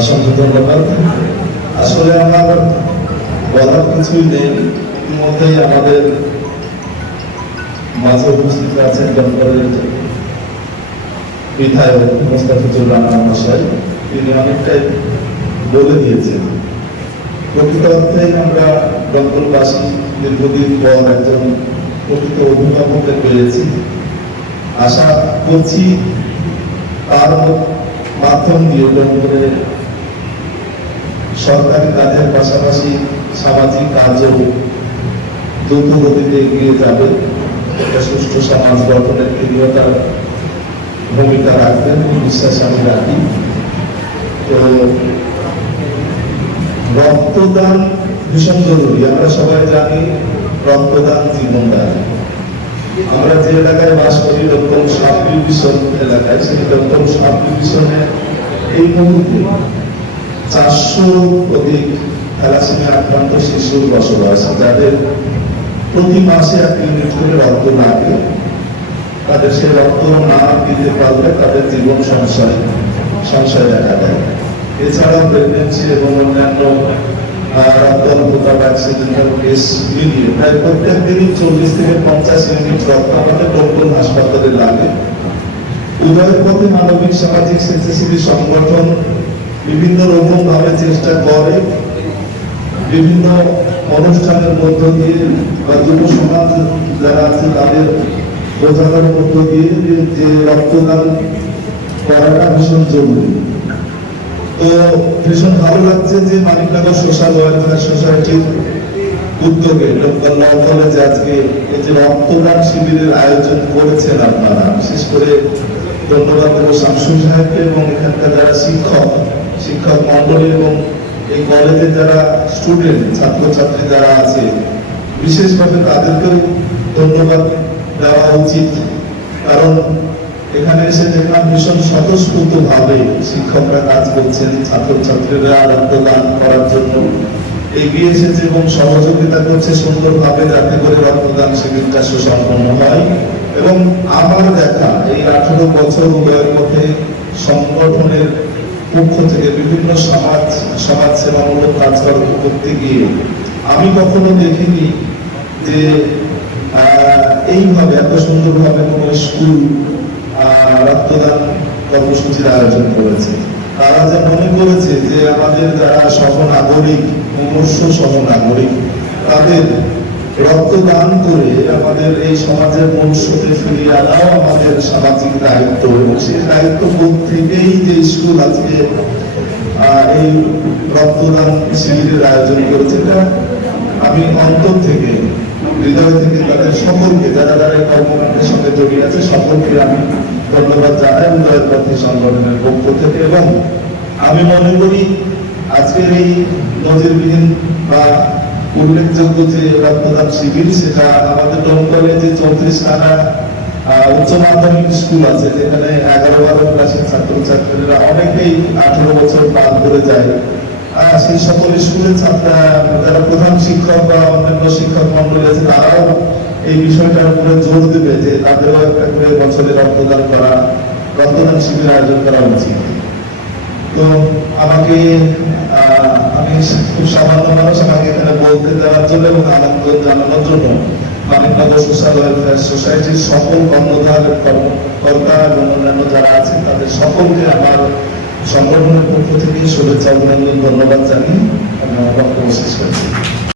অসংখ্য ধন্যবাদ। আসলে আমার বলার কিছুই নেই, ইতিমধ্যেই আমাদের মাঝে উপস্থিত আছেন দমকলের বিধায়ক মোস্তাফিজুর রহমান মহাশয়। তিনি অনেকটাই বলে দিয়েছেন। প্রকৃত অর্থেই আমরা দমকলবাসী দীর্ঘদিন পর একজন প্রকৃত অভিভাবককে পেয়েছি। আশা করছি তার মাধ্যম দিয়ে দমকলের সরকারি কাজের পাশাপাশি সামাজিক কাজও দ্রুত গতিতে এগিয়ে যাবে। একটা সুষ্ঠু সমাজ গঠনের তিনিও তার ভূমিকা রাখবেন, বিশ্বাস আমি রাখি। তো রক্তদান ভীষণ জরুরি। আমরা সবাই জানি রক্তদান জীবনদান। আমরা যে এলাকায় বাস করি দমকল সাব ডিভিশন এলাকায়, সেই দমকল সাব ডিভিশনে এই মুহূর্তে 400 অধিক থ্যালাসেমিয়া আক্রান্ত শিশুর বসবাস, যাদের প্রতি মাসে 1 ইউনিট করে রক্ত লাগে। তাদের সেই রক্ত না দিতে পারলে তাদের জীবন সংশয় দেখা দেয়। এছাড়াও প্রেগনেন্সি এবং অন্যান্য রক্তল্পতা বা অ্যাক্সিডেন্টাল কেস মিলিয়ে প্রায় প্রত্যেক দিনই 40 থেকে 50 ইউনিট রক্ত আমাদের দমকল হাসপাতালে লাগে। উভয়ের পথে মানবিক সামাজিক স্বেচ্ছাসেবী সংগঠন বিভিন্ন রকম ভাবে চেষ্টা করে, বিভিন্ন অনুষ্ঠানের মধ্য দিয়ে বা যুব সমাজ যারা আছে তাদের বোঝানোর মধ্য দিয়ে যে রক্তদান করাটা ভীষণ জরুরি। তো ভীষণ ভালো লাগছে যে মানিকনগর সোশ্যাল ওয়েলফেয়ার সোসাইটির উদ্যোগে লোকাল ল কলেজে আজকে এই যে রক্তদান শিবিরের আয়োজন করেছেন আপনারা। বিশেষ করে ধন্যবাদ দেব শামসুল সাহেবকে এবং এখানকার যারা শিক্ষক মন্ডলী এবং এই কলেজে যারা স্টুডেন্ট ছাত্রছাত্রী যারা আছে, বিশেষভাবে তাদেরকেও ধন্যবাদ দেওয়া উচিত। কারণ এখানে এসে দেখলাম ভীষণ স্বতঃস্ফূর্ত ভাবে শিক্ষকরা কাজ করছেন, ছাত্রছাত্রীরা রক্তদান করার জন্য এগিয়ে এসেছে এবং সহযোগিতা করছে সুন্দরভাবে, যাতে করে রক্তদান শিবিরটা সুসম্পন্ন হয়। এবং আমার দেখা এই 18 বছর উদয়ের পথে সংগঠনের পক্ষ থেকে বিভিন্ন সমাজ সেবামূলক কাজ করতে গিয়ে আমি কখনো দেখিনি যে এইভাবে এত সুন্দরভাবে কোনো স্কুল রক্তদান কর্মসূচির আয়োজন করেছে। তারা যে মনে করেছে যে আমাদের যারা সহনাগরিক, মুমূর্ষ সহনাগরিক, তাদের রক্তদান করে আমাদের এই সমাজের মূল স্রোতে ফিরিয়ে আনাও আমাদের সামাজিক দায়িত্ব। এবং সেই দায়িত্ববোধ থেকেই যে স্কুল আজকে এই রক্তদান শিবিরের আয়োজন করেছে, এটা আমি অন্তর থেকে, হৃদয় থেকে তাদের সকলকে, যারা যারা এই কর্মকাণ্ডের সঙ্গে জড়িয়ে আছে, সকলকে আমি ধন্যবাদ জানাই উদয়ের পথে সংগঠনের পক্ষ থেকে। এবং আমি মনে করি আজকের এই নজিরবিহীন বা উল্লেখযোগ্য যে রক্তদান শিবির, সেটা আমাদের দমকলে যে 34খানা উচ্চ মাধ্যমিক স্কুল আছে, যেখানে 11-12 ক্লাসের ছাত্রছাত্রীরা অনেকেই 18 বছর পার করে যায়, সেই সকল স্কুলের যারা প্রধান শিক্ষক বা অন্যান্য শিক্ষক মন্ডলী আছে, তারাও এই বিষয়টার উপরে জোর দেবে যে তাদেরও একটা করে বছরে রক্তদান শিবির আয়োজন করা উচিত। তো আমি খুব সামান্য মানুষ, আমাকে এখানে বলতে দেওয়ার জন্য এবং আনন্দ জানানোর জন্য মানিকনগর সোশ্যাল ওয়েলফেয়ার সোসাইটির সকল কর্মধার কর্মকর্তা এবং অন্যান্য যারা আছে তাদের সকলকে আমার সংগঠনের পক্ষ থেকে শুভেচ্ছা, অভিনন্দন, ধন্যবাদ জানিয়ে আমি আমার বক্তব্য শেষ করছি।